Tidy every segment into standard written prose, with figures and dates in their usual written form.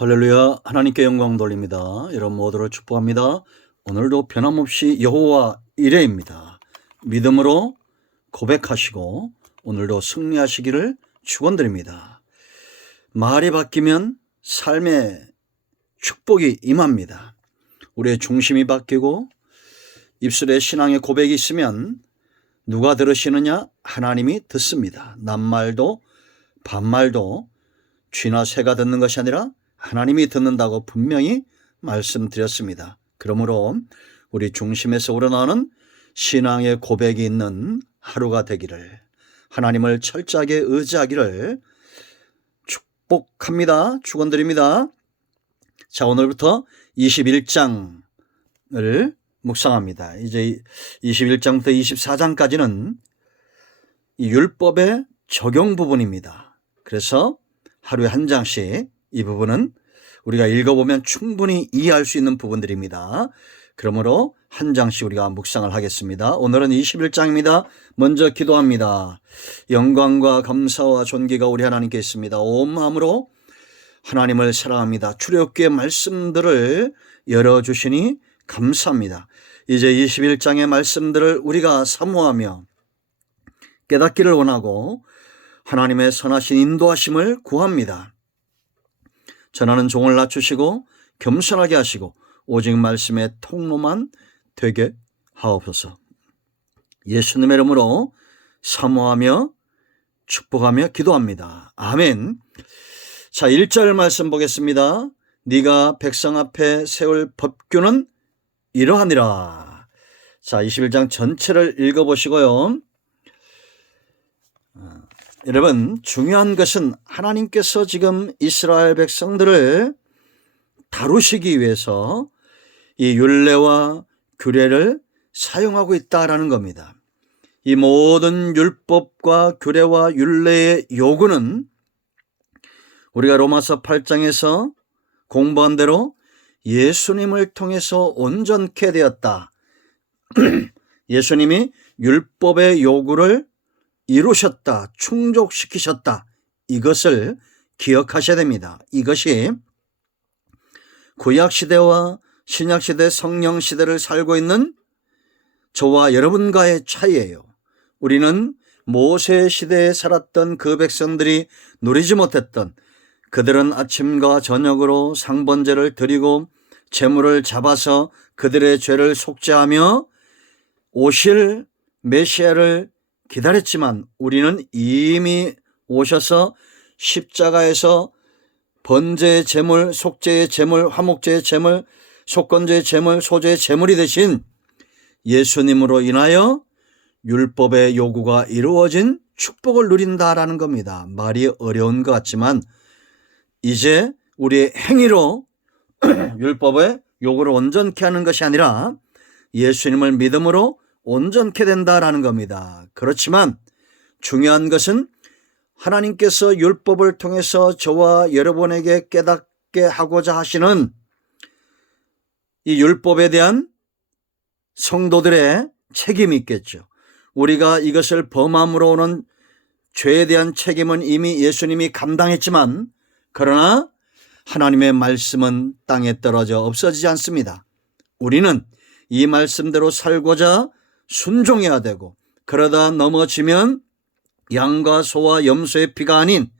할렐루야. 하나님께 영광 돌립니다. 여러분 모두를 축복합니다. 오늘도 변함없이 여호와 이레입니다. 믿음으로 고백하시고 오늘도 승리하시기를 축원드립니다. 말이 바뀌면 삶의 축복이 임합니다. 우리의 중심이 바뀌고 입술에 신앙의 고백이 있으면 누가 들으시느냐? 하나님이 듣습니다. 낱말도 반말도 쥐나 새가 듣는 것이 아니라 하나님이 듣는다고 분명히 말씀드렸습니다. 그러므로 우리 중심에서 우러나오는 신앙의 고백이 있는 하루가 되기를, 하나님을 철저하게 의지하기를 축복합니다. 축원드립니다. 자, 오늘부터 21장을 묵상합니다. 이제 21장부터 24장까지는 이 율법의 적용 부분입니다. 그래서 하루에 한 장씩 이 부분은 우리가 읽어보면 충분히 이해할 수 있는 부분들입니다. 그러므로 한 장씩 우리가 묵상을 하겠습니다. 오늘은 21장입니다. 먼저 기도합니다. 영광과 감사와 존귀가 우리 하나님께 있습니다. 온 마음으로 하나님을 사랑합니다. 출애굽기의 말씀들을 열어주시니 감사합니다. 이제 21장의 말씀들을 우리가 사모하며 깨닫기를 원하고 하나님의 선하신 인도하심을 구합니다. 전하는 종을 낮추시고 겸손하게 하시고 오직 말씀의 통로만 되게 하옵소서. 예수님의 이름으로 사모하며 축복하며 기도합니다. 아멘. 자, 1절 말씀 보겠습니다. 네가 백성 앞에 세울 법규는 이러하니라. 자, 21장 전체를 읽어보시고요. 여러분, 중요한 것은 하나님께서 지금 이스라엘 백성들을 다루시기 위해서 이 율례와 규례를 사용하고 있다라는 겁니다. 이 모든 율법과 규례와 율례의 요구는 우리가 로마서 8장에서 공부한 대로 예수님을 통해서 온전케 되었다. 예수님이 율법의 요구를 이루셨다, 충족시키셨다. 이것을 기억하셔야 됩니다. 이것이 구약시대와 신약시대 성령시대를 살고 있는 저와 여러분과의 차이예요. 우리는 모세 시대에 살았던 그 백성들이 누리지 못했던, 그들은 아침과 저녁으로 상번제를 드리고 제물을 잡아서 그들의 죄를 속죄하며 오실 메시아를 기다렸지만 우리는 이미 오셔서 십자가에서 번제의 제물, 속죄의 제물, 화목제의 제물, 속건제의 제물, 소제의 제물이 되신 예수님으로 인하여 율법의 요구가 이루어진 축복을 누린다라는 겁니다. 말이 어려운 것 같지만 이제 우리의 행위로 율법의 요구를 온전케 하는 것이 아니라 예수님을 믿음으로 온전케 된다라는 겁니다. 그렇지만 중요한 것은 하나님께서 율법을 통해서 저와 여러분에게 깨닫게 하고자 하시는 이 율법에 대한 성도들의 책임이 있겠죠. 우리가 이것을 범함으로 오는 죄에 대한 책임은 이미 예수님이 감당했지만, 그러나 하나님의 말씀은 땅에 떨어져 없어지지 않습니다. 우리는 이 말씀대로 살고자 순종해야 되고, 그러다 넘어지면 양과 소와 염소의 피가 아닌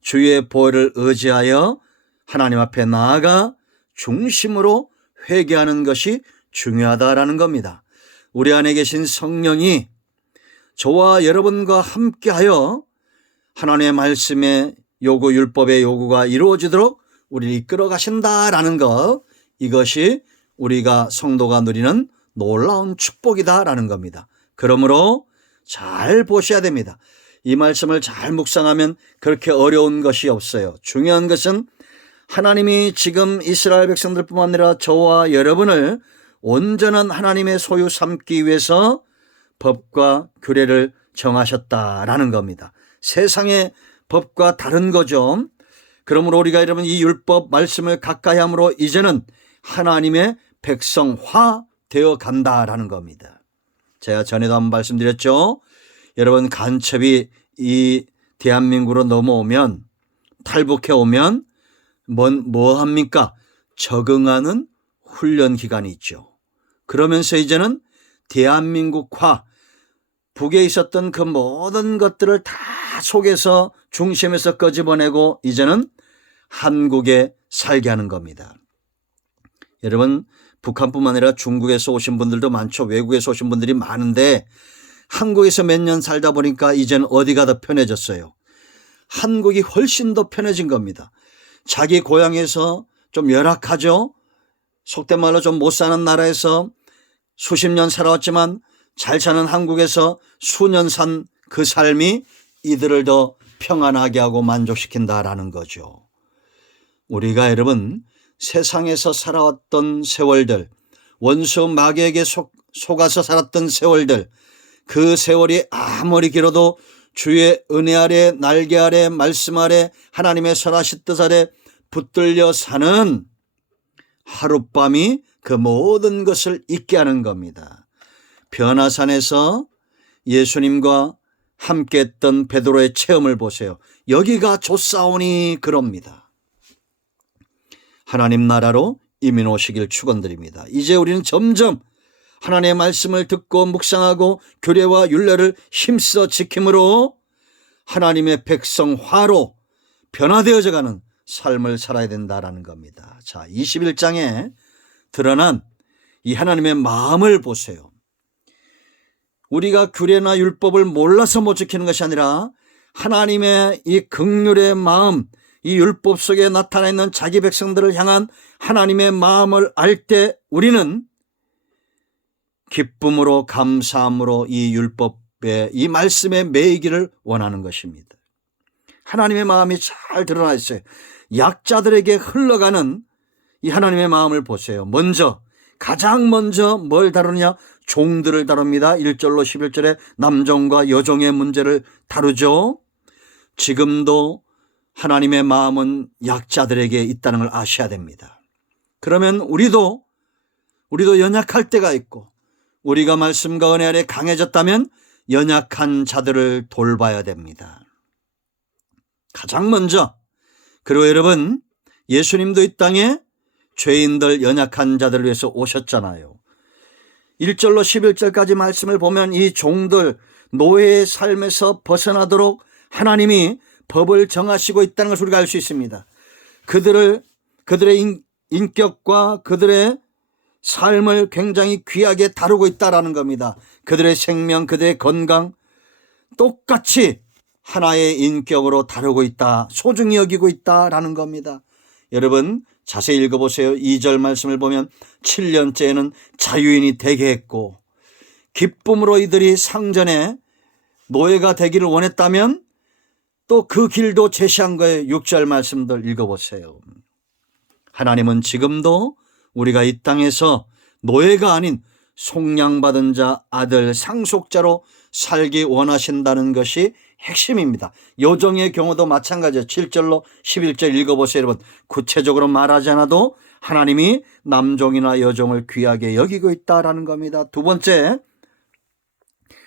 주의 보혈을 의지하여 하나님 앞에 나아가 중심으로 회개하는 것이 중요하다라는 겁니다. 우리 안에 계신 성령이 저와 여러분과 함께하여 하나님의 말씀의 요구, 율법의 요구가 이루어지도록 우리를 이끌어 가신다라는 것, 이것이 우리가 성도가 누리는 놀라운 축복이다라는 겁니다. 그러므로 잘 보셔야 됩니다. 이 말씀을 잘 묵상하면 그렇게 어려운 것이 없어요. 중요한 것은 하나님이 지금 이스라엘 백성들뿐만 아니라 저와 여러분을 온전한 하나님의 소유 삼기 위해서 법과 규례를 정하셨다라는 겁니다. 세상의 법과 다른 거죠. 그러므로 우리가 여러분 이 율법 말씀을 가까이 함으로 이제는 하나님의 백성화 되어 간다라는 겁니다. 제가 전에도 한번 말씀드렸죠. 여러분, 간첩이 이 대한민국으로 넘어오면, 탈북해 오면 뭐 합니까? 적응하는 훈련 기간이 있죠. 그러면서 이제는 대한민국화, 북에 있었던 그 모든 것들을 다 속에서 중심에서 끄집어내고 이제는 한국에 살게 하는 겁니다. 여러분, 북한뿐만 아니라 중국에서 오신 분들도 많죠. 외국에서 오신 분들이 많은데 한국에서 몇 년 살다 보니까 이제는 어디가 더 편해졌어요? 한국이 훨씬 더 편해진 겁니다. 자기 고향에서 좀 열악하죠. 속된 말로 좀 못 사는 나라에서 수십 년 살아왔지만 잘 사는 한국에서 수년 산 그 삶이 이들을 더 평안하게 하고 만족시킨다라는 거죠. 우리가 여러분 세상에서 살아왔던 세월들, 원수 마귀에게 속아서 살았던 세월들, 그 세월이 아무리 길어도 주의 은혜 아래, 날개 아래, 말씀 아래, 하나님의 선하신 뜻 아래 붙들려 사는 하룻밤이 그 모든 것을 잊게 하는 겁니다. 변화산에서 예수님과 함께했던 베드로의 체험을 보세요. 여기가 좋사오니 그럽니다. 하나님 나라로 이민 오시길 축원드립니다. 이제 우리는 점점 하나님의 말씀을 듣고 묵상하고 규례와 율례를 힘써 지킴으로 하나님의 백성화로 변화되어져 가는 삶을 살아야 된다라는 겁니다. 자, 21장에 드러난 이 하나님의 마음을 보세요. 우리가 규례나 율법을 몰라서 못 지키는 것이 아니라 하나님의 이 긍휼의 마음, 이 율법 속에 나타나 있는 자기 백성들을 향한 하나님의 마음을 알 때 우리는 기쁨으로 감사함으로 이 율법의 이 말씀에 매이기를 원하는 것입니다. 하나님의 마음이 잘 드러나 있어요. 약자들에게 흘러가는 이 하나님의 마음을 보세요. 가장 먼저 뭘 다루느냐? 종들을 다룹니다. 1절로 11절에 남종과 여종의 문제를 다루죠. 지금도 하나님의 마음은 약자들에게 있다는 걸 아셔야 됩니다. 그러면 우리도 연약할 때가 있고 우리가 말씀과 은혜 아래 강해졌다면 연약한 자들을 돌봐야 됩니다. 가장 먼저. 그리고 여러분, 예수님도 이 땅에 죄인들, 연약한 자들을 위해서 오셨잖아요. 1절로 11절까지 말씀을 보면 이 종들 노예의 삶에서 벗어나도록 하나님이 법을 정하시고 있다는 것을 우리가 알 수 있습니다. 그들의 인격과 그들의 삶을 굉장히 귀하게 다루고 있다는 겁니다. 그들의 생명, 그들의 건강 똑같이 하나의 인격으로 다루고 있다, 소중히 여기고 있다라는 겁니다. 여러분 자세히 읽어보세요. 2절 말씀을 보면 7년째에는 자유인이 되게 했고 기쁨으로 이들이 상전에 노예가 되기를 원했다면 또 그 길도 제시한 거예요. 6절 말씀들 읽어보세요. 하나님은 지금도 우리가 이 땅에서 노예가 아닌 속량받은 자, 아들, 상속자로 살기 원하신다는 것이 핵심입니다. 여종의 경우도 마찬가지예요. 7절로 11절 읽어보세요. 여러분 구체적으로 말하지 않아도 하나님이 남종이나 여종을 귀하게 여기고 있다는 겁니다. 두 번째,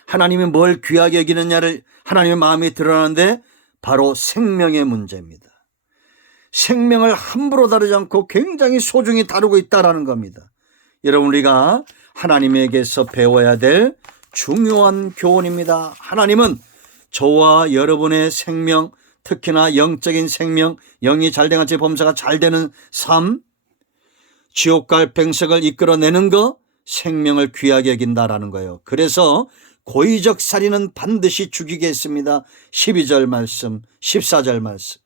하나님이 뭘 귀하게 여기느냐를 하나님의 마음이 드러나는데 바로 생명의 문제입니다. 생명을 함부로 다루지 않고 굉장히 소중히 다루고 있다는 겁니다. 여러분 우리가 하나님에게서 배워야 될 중요한 교훈입니다. 하나님은 저와 여러분의 생명, 특히나 영적인 생명, 영이 잘된 같이 범사가 잘 되는 삶, 지옥 갈 병석을 이끌어내는 거, 생명을 귀하게 여긴다라는 거예요. 그래서 고의적 살인은 반드시 죽이게 했습니다. 12절 말씀, 14절 말씀.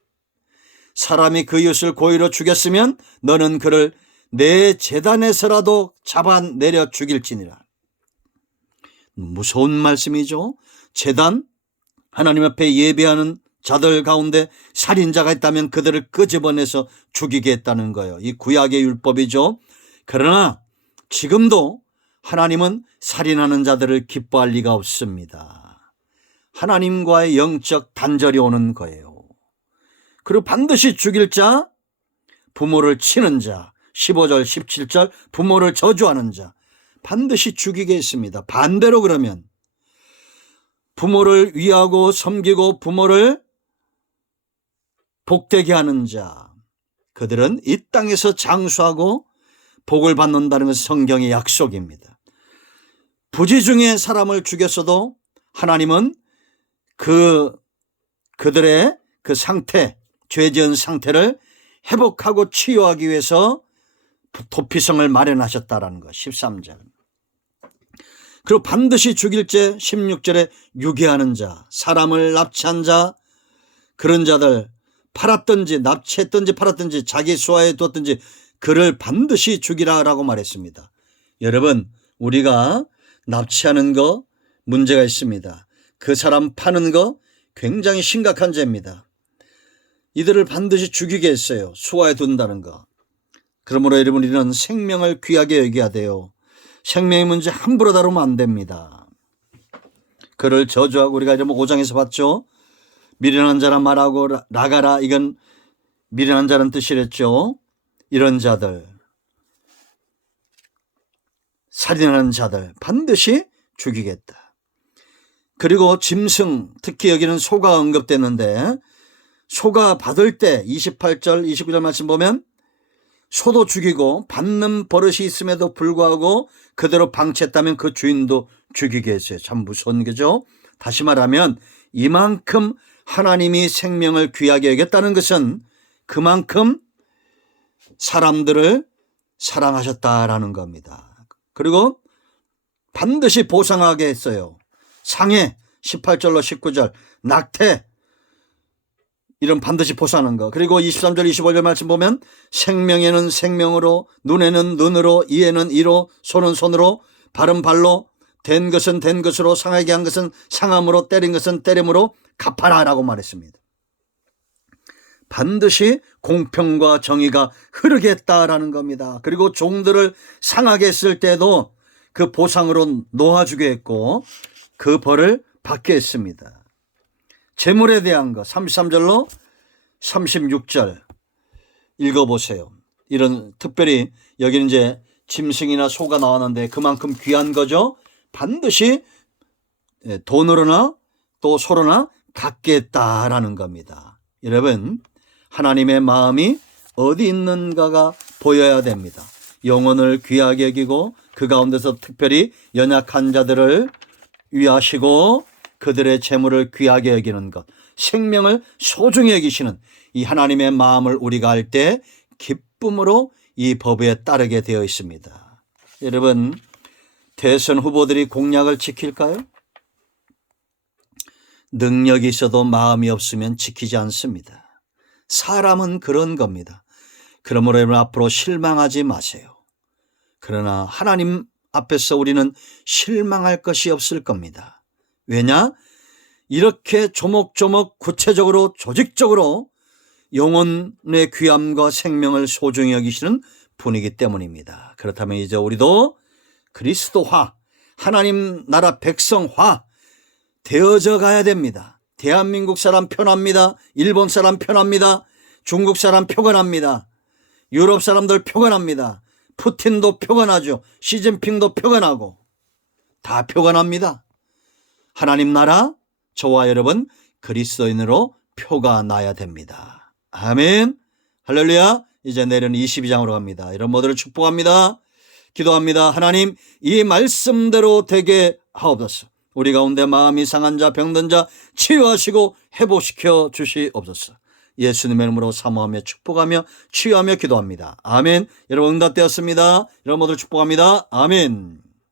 사람이 그 이웃을 고의로 죽였으면 너는 그를 내 제단에서라도 잡아내려 죽일지니라. 무서운 말씀이죠. 제단, 하나님 앞에 예배하는 자들 가운데 살인자가 있다면 그들을 끄집어내서 죽이겠다는 거예요. 이 구약의 율법이죠. 그러나 지금도 하나님은 살인하는 자들을 기뻐할 리가 없습니다. 하나님과의 영적 단절이 오는 거예요. 그리고 반드시 죽일 자, 부모를 치는 자, 15절 17절 부모를 저주하는 자 반드시 죽이게 했습니다. 반대로 그러면 부모를 위하고 섬기고 부모를 복되게 하는 자, 그들은 이 땅에서 장수하고 복을 받는다는 것은 성경의 약속입니다. 부지 중에 사람을 죽였어도 하나님은 그들의 그 상태, 죄 지은 상태를 회복하고 치유하기 위해서 도피성을 마련하셨다라는 것. 13절. 그리고 반드시 죽일 죄 16절에 유괴하는 자, 사람을 납치한 자, 그런 자들 팔았든지 납치했든지 팔았든지 자기 수하에 두었든지 그를 반드시 죽이라라고 말했습니다. 여러분, 우리가 납치하는 거 문제가 있습니다. 그 사람 파는 거 굉장히 심각한 죄입니다. 이들을 반드시 죽이게 했어요. 수하에 둔다는 거. 그러므로 여러분, 우리는 생명을 귀하게 여겨야 돼요. 생명의 문제 함부로 다루면 안 됩니다. 그를 저주하고, 우리가 이런 5장에서 봤죠. 미련한 자라 말하고 나가라, 이건 미련한 자라는 뜻이랬죠. 이런 자들, 살인하는 자들 반드시 죽이겠다. 그리고 짐승, 특히 여기는 소가 언급되는데, 소가 받을 때 28절 29절 말씀 보면 소도 죽이고 받는 버릇이 있음에도 불구하고 그대로 방치했다면 그 주인도 죽이게 했어요. 참 무서운 거죠. 다시 말하면 이만큼 하나님이 생명을 귀하게 여겼다는 것은 그만큼 사람들을 사랑하셨다라는 겁니다. 그리고 반드시 보상하게 했어요. 상해 18절로 19절, 낙태 이런 반드시 보상하는 거. 그리고 23절 25절 말씀 보면 생명에는 생명으로, 눈에는 눈으로, 이에는 이로, 손은 손으로, 발은 발로, 된 것은 된 것으로, 상하게 한 것은 상함으로, 때린 것은 때림으로 갚아라라고 말했습니다. 반드시 공평과 정의가 흐르겠다라는 겁니다. 그리고 종들을 상하게 했을 때도 그 보상으로 놓아주게 했고 그 벌을 받게 했습니다. 재물에 대한 거 33절로 36절 읽어보세요. 이런 특별히 여기는 이제 짐승이나 소가 나왔는데 그만큼 귀한 거죠. 반드시 돈으로나 또 소로나 갚겠다라는 겁니다. 여러분, 하나님의 마음이 어디 있는가가 보여야 됩니다. 영혼을 귀하게 여기고 그 가운데서 특별히 연약한 자들을 위하시고 그들의 재물을 귀하게 여기는 것, 생명을 소중히 여기시는 이 하나님의 마음을 우리가 할 때 기쁨으로 이 법에 따르게 되어 있습니다. 여러분, 대선 후보들이 공약을 지킬까요? 능력이 있어도 마음이 없으면 지키지 않습니다. 사람은 그런 겁니다. 그러므로 여러분, 앞으로 실망하지 마세요. 그러나 하나님 앞에서 우리는 실망할 것이 없을 겁니다. 왜냐? 이렇게 조목조목 구체적으로 조직적으로 영혼의 귀함과 생명을 소중히 여기시는 분이기 때문입니다. 그렇다면 이제 우리도 그리스도화, 하나님 나라 백성화 되어져 가야 됩니다. 대한민국 사람 편합니다. 일본 사람 편합니다. 중국 사람 표건합니다. 유럽 사람들 표건합니다. 푸틴도 표건하죠. 시진핑도 표건하고 다 표건합니다. 하나님 나라, 저와 여러분 그리스도인으로 표가 나야 됩니다. 아멘. 할렐루야. 이제 내일은 22장으로 갑니다. 이런 모두를 축복합니다. 기도합니다. 하나님, 이 말씀대로 되게 하옵소서. 우리 가운데 마음이 상한 자, 병든 자 치유하시고 회복시켜 주시옵소서. 예수님의 이름으로 사모하며 축복하며 치유하며 기도합니다. 아멘. 여러분 응답되었습니다. 여러분 모두 축복합니다. 아멘.